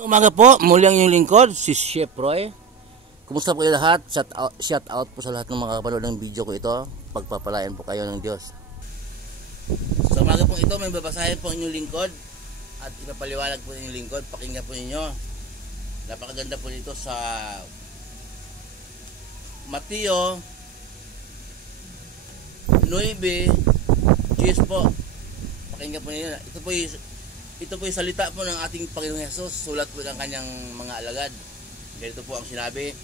Umaga po, muli ang inyong lingkod, si Chef Roy. Kumusta po kayo lahat? Shout out po sa lahat ng mga kapanood ng video ko ito. Pagpapalayan po kayo ng Diyos. Sa umaga po ito, may babasahin po ang inyong lingkod at ipapaliwanag po inyong lingkod. Pakinggan po ninyo. Napakaganda po dito sa Mateo 9:10 po. Pakinggan po ninyo. Ito po yung salita po ng ating Panginoong Hesus, sulat po ng kanyang mga alagad. Ganito po ang sinabi.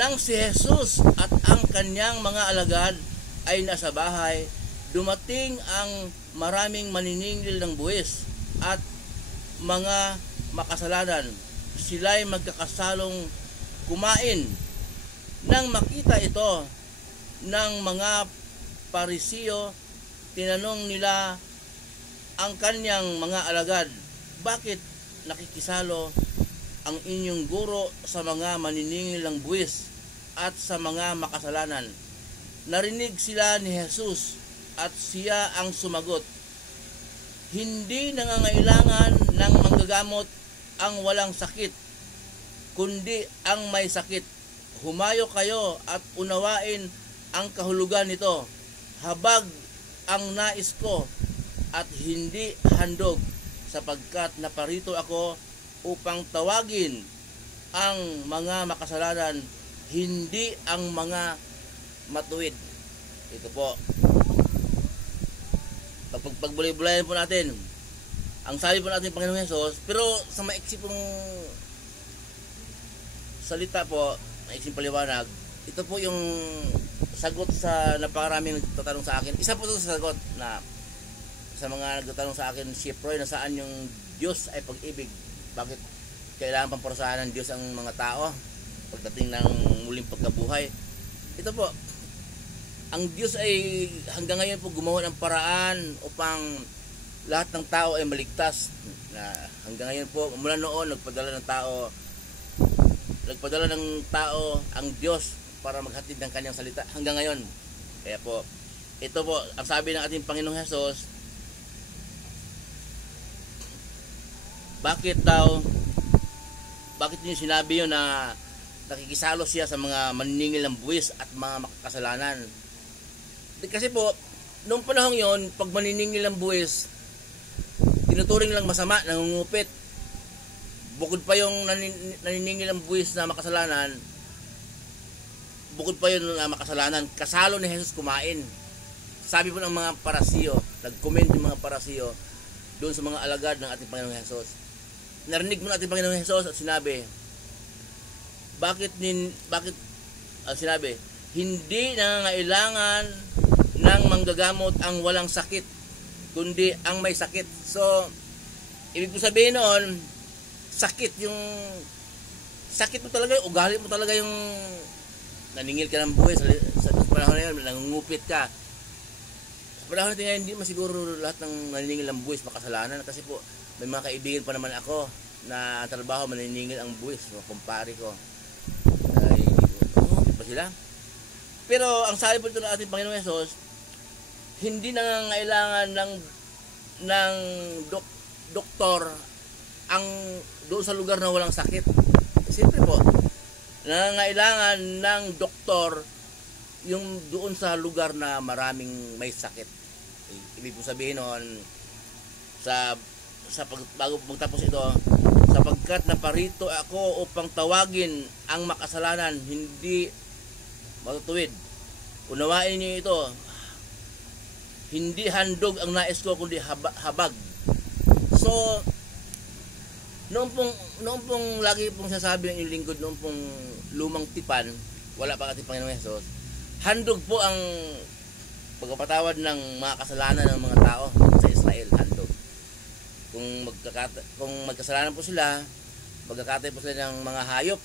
Nang si Hesus at ang kanyang mga alagad ay nasa bahay, dumating ang maraming maniningil ng buwis at mga makasalanan. Sila'y magkakasalong kumain. Nang makita ito ng mga Parisiyo, tinanong nila ang kanyang mga alagad, bakit nakikisalo ang inyong guro sa mga maniningil ng buwis at sa mga makasalanan? Narinig sila ni Jesus at siya ang sumagot, hindi nangangailangan ng manggagamot ang walang sakit, kundi ang may sakit. Humayo kayo at unawain ang kahulugan nito. Habag ang nais ko at hindi handog, sapagkat naparito ako upang tawagin ang mga makasalanan, hindi ang mga matuwid. Ito po. Pagbulay-bulayan po natin ang sabi po natin Panginoong Hesus, pero sa maiksi pong salita po, maiksing paliwanag, ito po yung sagot sa napakaraming nagtatanong sa akin. Isa po ito sa sagot na sa mga nagtatanong sa akin, Chef Roy, nasaan yung Diyos ay pag-ibig? Bakit kailangan pang parusahan ng Diyos ang mga tao pagdating ng muling pagkabuhay? Ito po, ang Diyos ay hanggang ngayon po gumawa ng paraan upang lahat ng tao ay maligtas. Na hanggang ngayon po, mula noon nagpadala ng tao ang Diyos para maghatid ng kanyang salita hanggang ngayon. Kaya po, ito po ang sabi ng ating Panginoong Hesus. Bakit niyo sinabi yun na nakikisalo siya sa mga maniningil ng buwis at mga makakasalanan? Kasi po, noong panahon yon, pag maniningil ng buwis, tinuturing lang masama, nangungupit. Bukod pa yung naniningil ng buwis na makasalanan, bukod pa yun na makasalanan, kasalo ni Jesus kumain. Sabi po ng mga Parisiyo, nag-comment yung mga Parisiyo doon sa mga alagad ng ating Panginoong Hesus. Narinig mo natin Panginoong Hesus at sinabi, sinabi, hindi nangangailangan ng manggagamot ang walang sakit, kundi ang may sakit. So, ibig ko sabihin noon, sakit mo talaga, ugali mo talaga yung naningil ka ng buhay sa panahon na yun, nangungupit ka. Sa panahon natin ngayon, hindi masiguro lahat ng naniningil ng buwis makasalanan, kasi po may mga kaibigan pa naman ako na trabaho maniningil ang buwis, mga kumpare ko. Hindi pa sila. Pero ang sabi po ito ng ating Panginoong Hesus, hindi nangangailangan ng doktor ang doon sa lugar na walang sakit. Siyempre po, nangangailangan ng doktor yung doon sa lugar na maraming may sakit. Ibig ko sabihin noon, bago magtapos ito, sapagkat naparito ako upang tawagin ang makasalanan, hindi matutuwid. Unawain niyo ito, hindi handog ang nais ko, kundi habag. So, noong pong lagi pong sasabi ng inyong lingkod, noong pong lumang tipan, wala pa ating Panginoong Hesus, handog po ang pagpapatawad ng mga kasalanan ng mga tao sa Israel, handog. Kung magkasalanan po sila, magkakatay po sila ng mga hayop,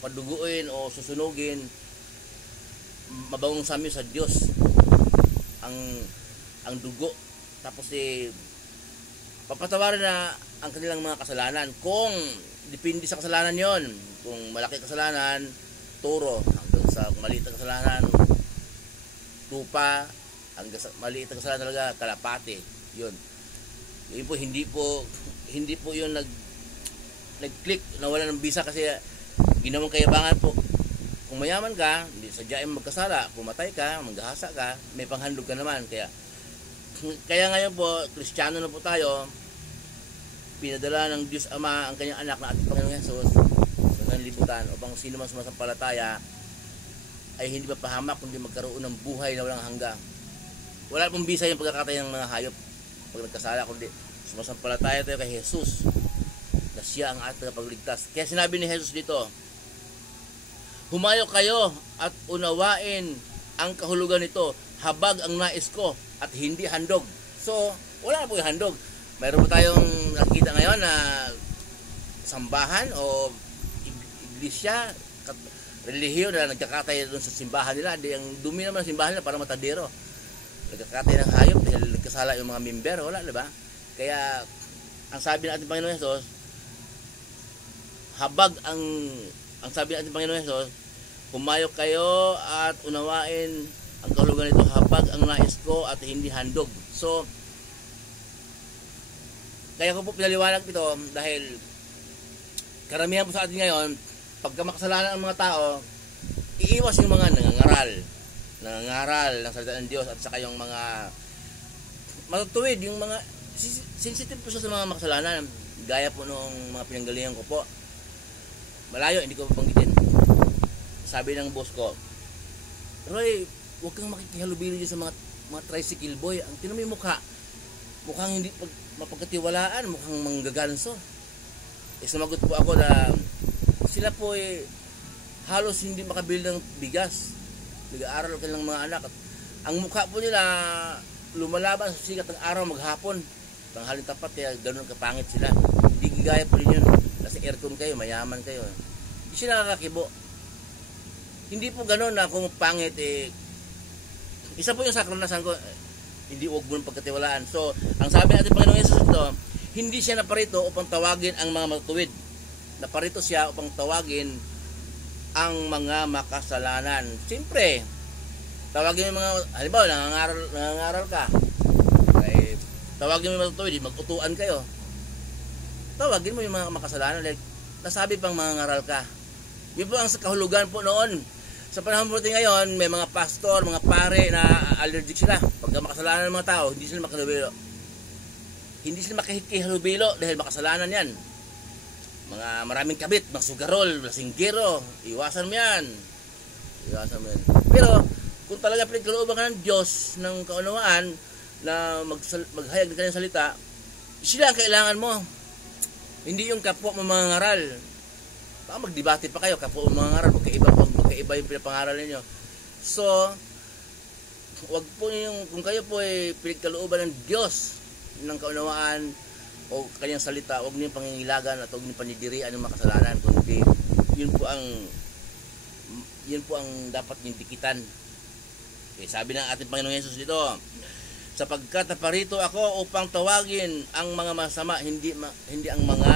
paduguin o susunugin, mabawang sami sa Diyos ang dugo. Tapos papatawarin na ang kanilang mga kasalanan. Kung depende sa kasalanan yon, kung malaki kasalanan, turo. Hanggang sa maliit na kasalanan, tupa. Hanggang sa maliit na kasalanan talaga, kalapate. Yun po, hindi po hindi po yun nag-click, nawala ng visa kasi ginawang kayabangan po. Kung mayaman ka, hindi sadyain magkasala, pumatay ka, maghahasa ka, may panghandog ka naman. Kaya ngayon po, Kristiyano na po tayo, pinadala ng Diyos Ama ang kanyang anak na ating Panginoong Hesus sa sanlibutan upang sino man sumasampalataya ay hindi mapahamak kundi magkaroon ng buhay na walang hanggang. Wala pong bisa yung pagkakatay ng mga hayop pag nagkasala, kundi sumasampalataya tayo kay Jesus na siya ang ating tagapagligtas. Kaya sinabi ni Jesus dito, humayo kayo at unawain ang kahulugan nito, habag ang nais ko at hindi handog. So, wala na po yung handog. Mayroon po tayong nakikita ngayon na sambahan o iglesia, relihiyon na nagkakatay doon sa simbahan nila. Ang dumi naman ng simbahan nila para matadero. Nagkakatay ng hayop dahil nagkasala yung mga member. Wala, diba? Kaya, ang sabi ng ating Panginoon Hesus, habag ang sabi ng ating Panginoon Hesus, humayo kayo at unawain ang kahulugan nito, habag ang nais ko at hindi handog. So, kaya ko po pinaliwanag ito dahil karamihan po sa atin ngayon, pagka makasalanan ang mga tao, iiwas yung mga nangangaral ng salita ng Diyos at saka yung mga matutuwid, yung mga sensitive po siya sa mga makasalanan. Gaya po nung mga pinanggalingan ko po, malayo, hindi ko banggitin. Sabi ng boss ko, Roy, huwag kang makikihalubilo dyan sa mga tricycle boy. Ang tinan mo yung mukha, mukhang hindi mapagkatiwalaan, mukhang manggaganso. Sumagot po ako na sila po halos hindi makabili ng bigas. Nag-aaral ka ng mga anak. At ang mukha po nila lumalaban sa sikat ng araw maghapon. Tanghalin tapat, kaya ganun kapangit sila. Hindi gaya po rin yun. Nasa aircon kayo, mayaman kayo. Hindi sila nakakibo. Hindi po ganun na kung pangit isa po yung sakranasan ko, hindi huwag mo ng pagkatiwalaan. So, ang sabi natin Panginoong Hesus ito, hindi siya naparito upang tawagin ang mga matutuwid. Naparito siya upang tawagin ang mga makasalanan. Siyempre, tawagin mo yung mga, halimbawa, nangangaral ka. Ay, tawagin mo yung matutuwid, mag-utuan kayo. Tawagin mo yung mga makasalanan. Like, nasabi pang mangangaral ka. Yun po ang kahulugan po noon. Sa panahon po ngayon, may mga pastor, mga pare na allergic sila. Pagka makasalanan ng mga tao, hindi sila makihalubilo. Hindi sila makihalubilo dahil makasalanan yan. Mga maraming kabit, mga sugarol, lasinggero, iwasan mo yan. Iwasan mo yan. Pero, kung talaga pinagkalooban ka ng Diyos, ng kaunawaan, na maghayag ng kanyang salita, sila ang kailangan mo. Hindi yung kapwa mo mga ngaral. Baka magdebate pa kayo, kapwa mo mga ngaral, magkaiba yung pinapangaral ninyo. So, wag po yung, kung kayo po ay pinagkalooban ng Diyos, ng kaunawaan, o kanyang salita, wag niyo pangingilagan at wag niyo panidirian ng makasalanan, kundi yun po ang dapat niyong dikitan. Okay, sabi ng ating Panginoong Hesus dito, sapagkat naparito ako upang tawagin ang mga masama, hindi ang mga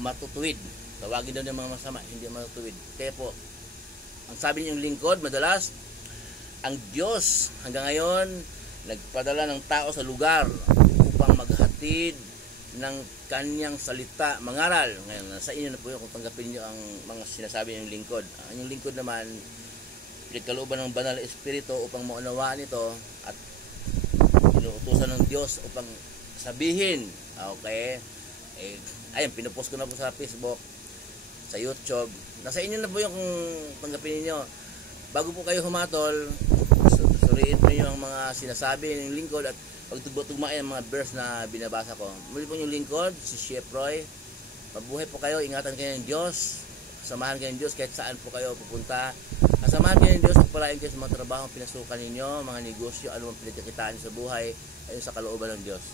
matutuwid. Tawagin daw ng mga masama, hindi ang matutuwid. Kaya po, ang sabi niyong lingkod, madalas, ang Diyos hanggang ngayon, nagpadala ng tao sa lugar upang maghatid ng kanyang salita, mangaral. Ngayon, sa inyo na po yun kung tanggapin niyo ang mga sinasabi ng lingkod. Ang inyong lingkod naman, pinagkalooban ng banal na espiritu upang maunawaan ito at inuutusan ng Diyos upang sabihin. Okay? Ayan, pinupost ko na po sa Facebook, sa YouTube. Nasa inyo na po yung kung tanggapin niyo. Bago po kayo humatol, suriin po niyo ang mga sinasabi ng lingkod at pagtugma-tugmain ang mga verse na binabasa ko. Muli po yung lingkod, si Chef Roy. Mabuhay po kayo, ingatan kayo ng Diyos, samahan kayo ng Diyos kahit saan po kayo pupunta. Samahan kayo ng Diyos, pagpalain kayo sa mga trabaho pinasukan ninyo, mga negosyo, anumang pinagkakitaan sa buhay, ayun sa kalooban ng Diyos.